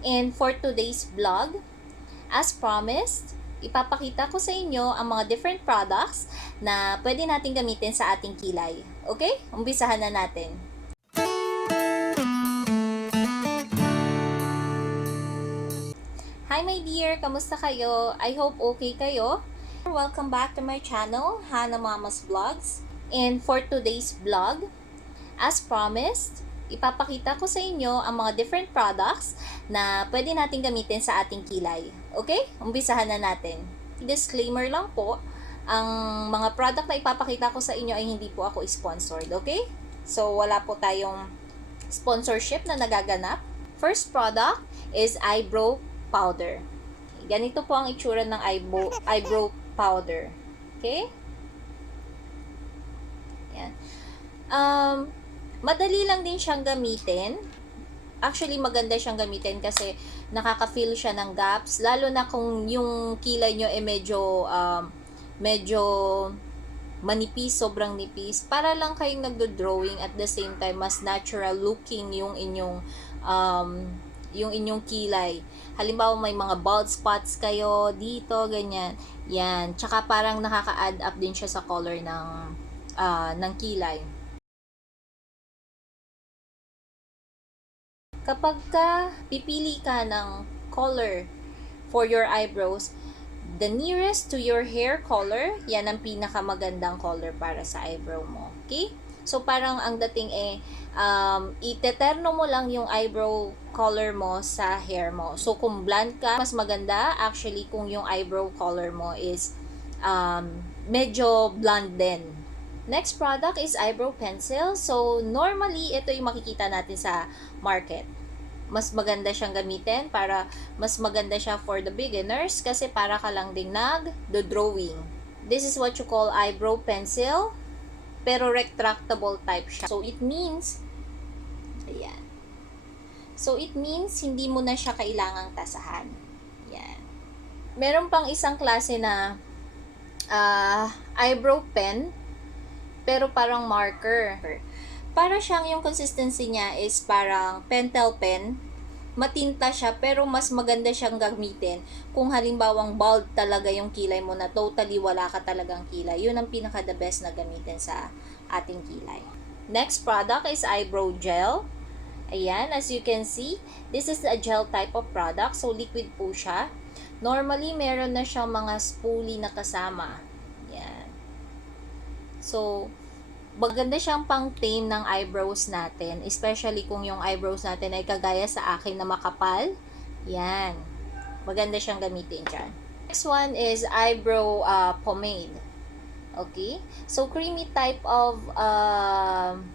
And for today's vlog, as promised, ipapakita ko sa inyo ang mga different products na pwede natin gamitin sa ating kilay. Okay? Umpisahan na natin. Hi my dear! Kamusta kayo? I hope okay kayo. Welcome back to my channel, Hannah Mama's Vlogs. And for today's vlog, as promised, ipapakita ko sa inyo ang mga different products na pwede natin gamitin sa ating kilay. Okay? Umpisahan na natin. Disclaimer lang po, ang mga product na ipapakita ko sa inyo ay hindi po ako sponsored. Okay? So, wala po tayong sponsorship na nagaganap. First product is eyebrow powder. Ganito po ang itsura ng eyebrow powder. Okay? Yan. Madali lang din siyang gamitin. Actually, maganda siyang gamitin kasi nakaka-fill siya ng gaps. Lalo na kung yung kilay nyo ay medyo manipis, sobrang nipis. Para lang kayong nagdo-drawing at the same time, mas natural looking yung inyong kilay. Halimbawa, may mga bald spots kayo dito, ganyan. Yan. Tsaka parang nakaka-add up din siya sa color ng kilay. Kapag pipili ka ng color for your eyebrows, the nearest to your hair color, yan ang pinakamagandang color para sa eyebrow mo. Okay? So, parang ang dating iteterno mo lang yung eyebrow color mo sa hair mo. So, kung blonde ka, mas maganda. Actually, kung yung eyebrow color mo is medyo blonde din. Next product is eyebrow pencil. So, normally, ito yung makikita natin sa market. Mas maganda siyang gamitin para mas maganda siya for the beginners kasi para ka lang ding nag-drawing. This is what you call eyebrow pencil, pero retractable type siya. So, it means, ayan. So, it means, hindi mo na siya kailangang tasahan. Ayan. Meron pang isang klase na eyebrow pen, pero parang marker. Para siyang yung consistency niya is parang pentel pen. Matinta siya pero mas maganda siyang gamitin kung halimbawang bald talaga yung kilay mo na totally wala ka talagang kilay. Yun ang pinaka the best na gamitin sa ating kilay. Next product is eyebrow gel. Ayan, as you can see, this is a gel type of product. So, liquid po siya. Normally, meron na siyang mga spoolie na kasama. Ayan. So, maganda siyang pang-tame ng eyebrows natin. Especially kung yung eyebrows natin ay kagaya sa akin na makapal. Yan. Maganda siyang gamitin dyan. Next one is eyebrow pomade. Okay? So, creamy type of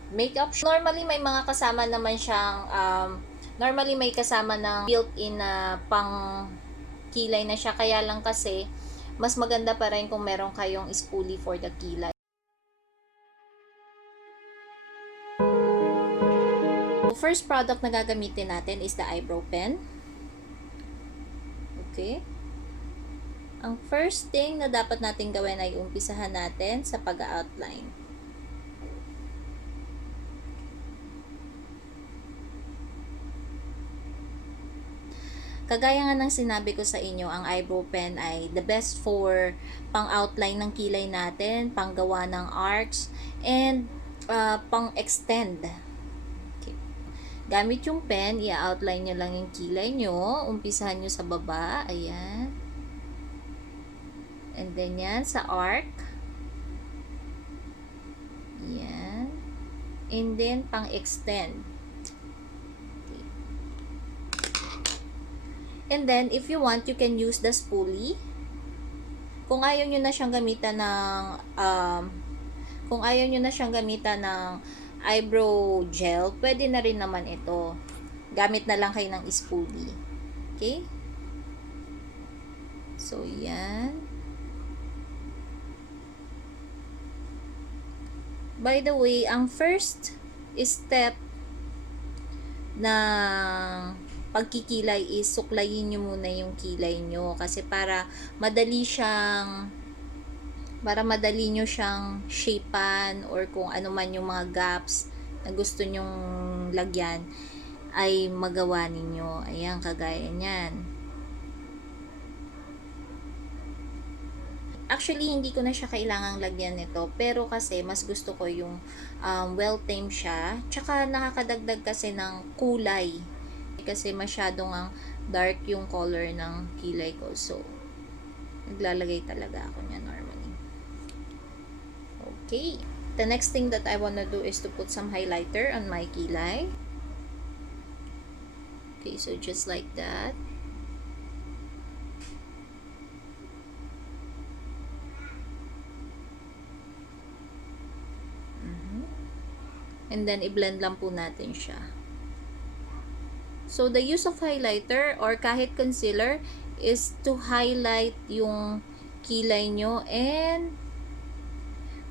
makeup. Normally, may mga kasama naman siyang normally may kasama ng built-in na pang kilay na siya. Kaya lang kasi, mas maganda pa rin kung meron kayong spoolie for the kilay. First product na gagamitin natin is the eyebrow pen. Okay. Ang first thing na dapat natin gawin ay umpisahan natin sa pag-outline. Kagaya nga ng sinabi ko sa inyo, ang eyebrow pen ay the best for pang-outline ng kilay natin, panggawa ng arcs, and pang-extend. Gamit yung pen, i-outline nyo lang yung kilay nyo. Umpisahan nyo sa baba. Ayan. And then yan, sa arc. Ayan. And then, pang-extend. Okay. And then, if you want, you can use the spoolie. Kung ayaw nyo na siyang gamitan ng eyebrow gel, pwede na rin naman ito. Gamit na lang kayo ng spoolie. Okay? So, yan. By the way, ang first step ng pagkikilay is suklayin nyo muna yung kilay nyo. Kasi para madali nyo siyang shapean or kung ano man yung mga gaps na gusto nyong lagyan, ay magawa ninyo. Ayan, kagaya niyan. Actually, hindi ko na siya kailangang lagyan nito. Pero kasi, mas gusto ko yung well-tamed siya. Tsaka, nakakadagdag kasi ng kulay. Kasi masyadong ang dark yung color ng kilay ko. So, naglalagay talaga ako niya normally. Okay. The next thing that I wanna do is to put some highlighter on my kilay. Okay, so just like that. And then, i-blend lang po natin siya. So, the use of highlighter or kahit concealer is to highlight yung kilay nyo and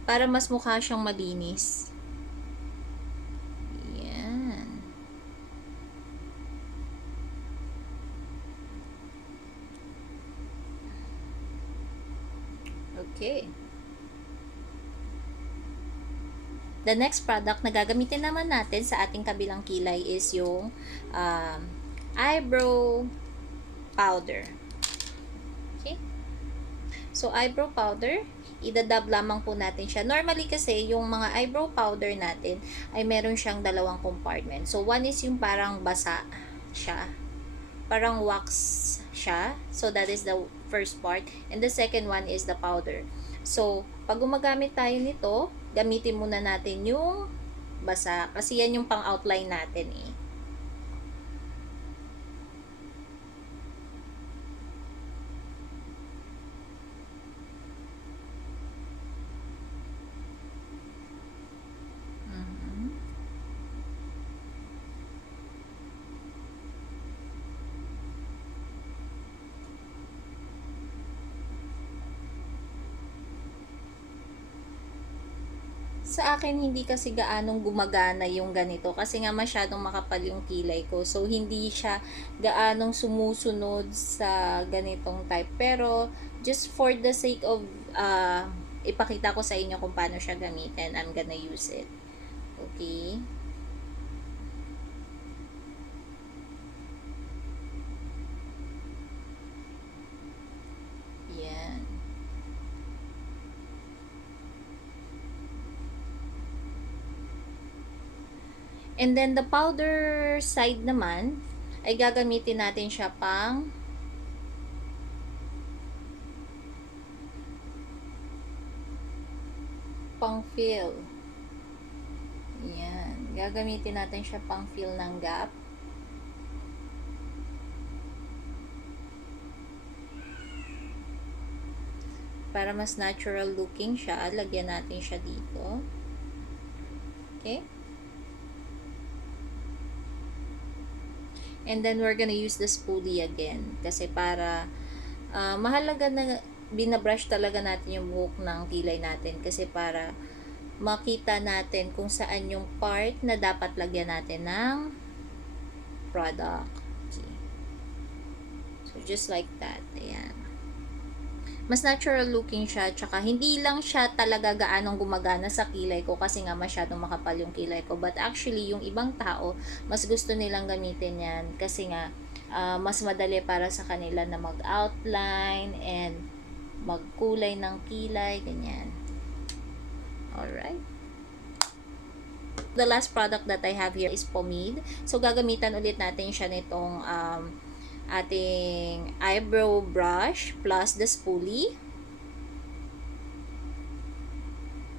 para mas mukha siyang malinis. Yan. Okay. The next product na gagamitin naman natin sa ating kabilang kilay is yung eyebrow powder. Okay? So, eyebrow powder, idadab lamang po natin siya. Normally kasi, yung mga eyebrow powder natin ay meron siyang dalawang compartment. So, one is yung parang basa siya. Parang wax siya. So, that is the first part. And the second one is the powder. So, pag gumagamit tayo nito, gamitin muna natin yung basa. Kasi yan yung pang-outline natin eh. Sa akin, hindi kasi gaanong gumagana yung ganito. Kasi nga masyadong makapal yung kilay ko. So, hindi siya gaanong sumusunod sa ganitong type. Pero, just for the sake of ipakita ko sa inyo kung paano siya gamitin, I'm gonna use it. Okay? Yan. And then, the powder side naman, ay gagamitin natin siya pang fill. Yan. Gagamitin natin siya pang fill ng gap. Para mas natural looking siya, lagyan natin siya dito. Okay? And then, we're gonna use the spoolie again. Kasi para, mahalaga na binabrush talaga natin yung buhok ng kilay natin. Kasi para makita natin kung saan yung part na dapat lagyan natin ng product. Okay. So, just like that. Ayan. Mas natural looking siya, tsaka hindi lang siya talaga gaanong gumagana sa kilay ko kasi nga masyadong makapal yung kilay ko. But actually, yung ibang tao, mas gusto nilang gamitin yan kasi nga mas madali para sa kanila na mag-outline and magkulay ng kilay, ganyan. Alright. The last product that I have here is pomade. So, gagamitan ulit natin siya nitong ating eyebrow brush plus the spoolie.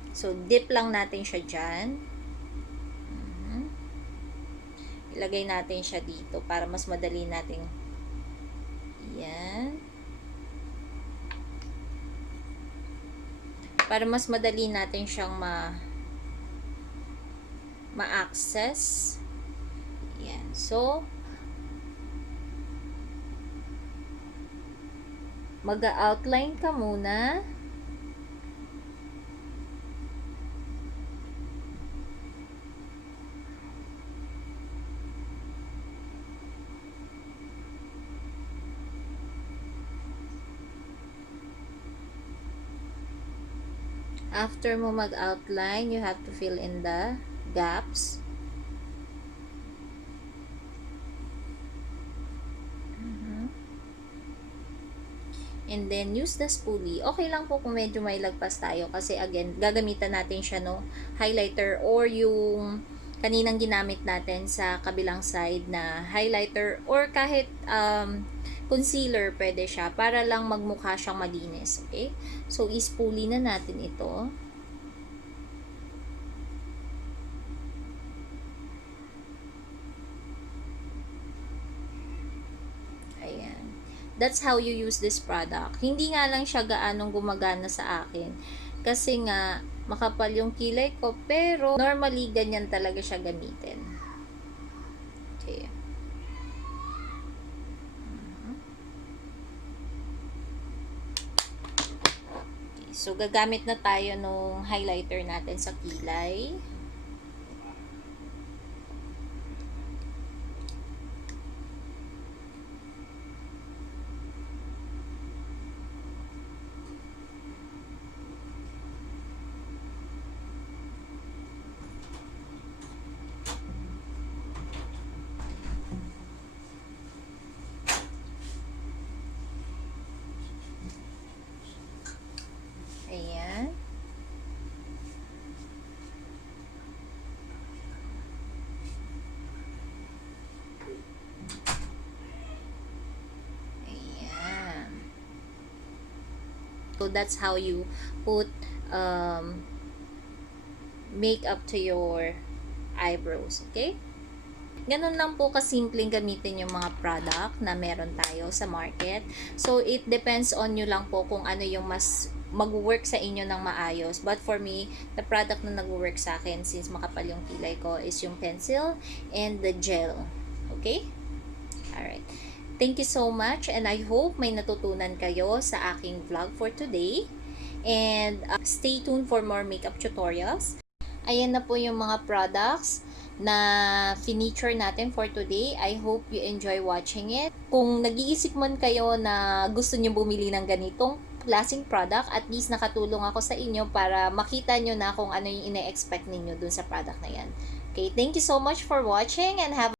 So, dip lang natin siya dyan. Ilagay natin siya dito para mas madali natin. Yan. Para mas madali natin siyang ma-access. Yan. So, mag-outline ka muna. After mo mag-outline, you have to fill in the gaps. and then use the spoolie. Okay lang po kung medyo may lagpas tayo kasi again, gagamitan natin siya no highlighter or yung kaninang ginamit natin sa kabilang side na highlighter or kahit concealer pwede siya para lang magmukha siyang malinis. Okay? So, ispoolie na natin ito. Ayan. That's how you use this product. Hindi nga lang siya gaanong gumagana sa akin. Kasi nga, makapal yung kilay ko. Pero, normally, ganyan talaga siya gamitin. Okay. So, gagamit na tayo nung highlighter natin sa kilay. Ayan. Ayan. So, that's how you put makeup to your eyebrows. Okay? Ganun lang po kasimpleng gamitin yung mga product na meron tayo sa market. So, it depends on you lang po kung ano yung mas mag-work sa inyo ng maayos. But for me, the product na nag-work sa akin since makapal yung kilay ko is yung pencil and the gel. Okay? Alright. Thank you so much and I hope may natutunan kayo sa aking vlog for today. And stay tuned for more makeup tutorials. Ayan na po yung mga products na finiture natin for today. I hope you enjoy watching it. Kung nag-iisip man kayo na gusto nyo bumili ng ganitong klaseng product, at least nakatulong ako sa inyo para makita nyo na kung ano yung ine-expect ninyo dun sa product na yan. Okay, thank you so much for watching and have